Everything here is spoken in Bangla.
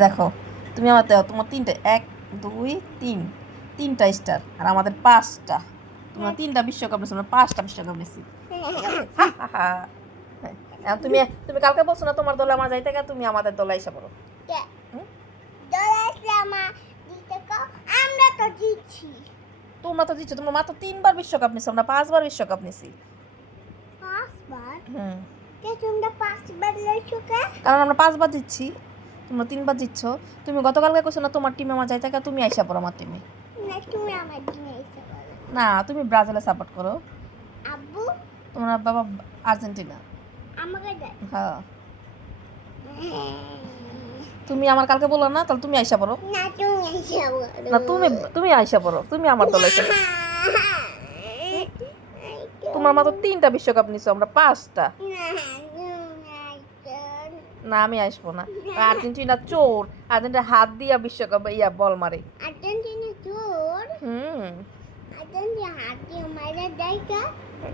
দেখো তুমি আমার দেও, তোমার তিনটে, 1 2 3, তিনটা স্টার, আর আমাদের 5টা। তোমরা 3টা বিশ্বকাপ নিয়েছো, আমরা 5টা বিশ্বকাপ নিয়েছি। এখন তুমি তুমি কালকে বলছো না তোমার দলে আমার যাইতে গা, তুমি আমাদের দলে এসে পড়ো। তোমরা তো দিচ্ছ, তোমরা মাত্র 3বার বিশ্বকাপ নিছো, আমরা 5বার বিশ্বকাপ নিছি। কারণ আমরা 5বার দিচ্ছি, তোমরা 3বার দিচ্ছ। তুমি গতকালকে কইছো না তোমার টিমে আমার যাইতে গা, তুমি আইসা পড়ো আমার টিমে। না, তুমি ব্রাজিলে সাপোর্ট করো। তোমার বাবা আর্জেন্টিনা। হ্যাঁ, তুমি আমার কালকে বললো না, তাহলে তুমি আইসা পড়ো। না, তুমি আইসা পড়ো, তুমি আমার দলে আইসা পড়ো। তোমার মাত্র 3টা বিশ্বকাপ নিছো, আমরা 5টা। না, আমি আসবো না। আর্জেন্টিনা চোর, আর্জেন্টিনা হাত দিয়া বিশ্বকাপ বল মারে। হুম।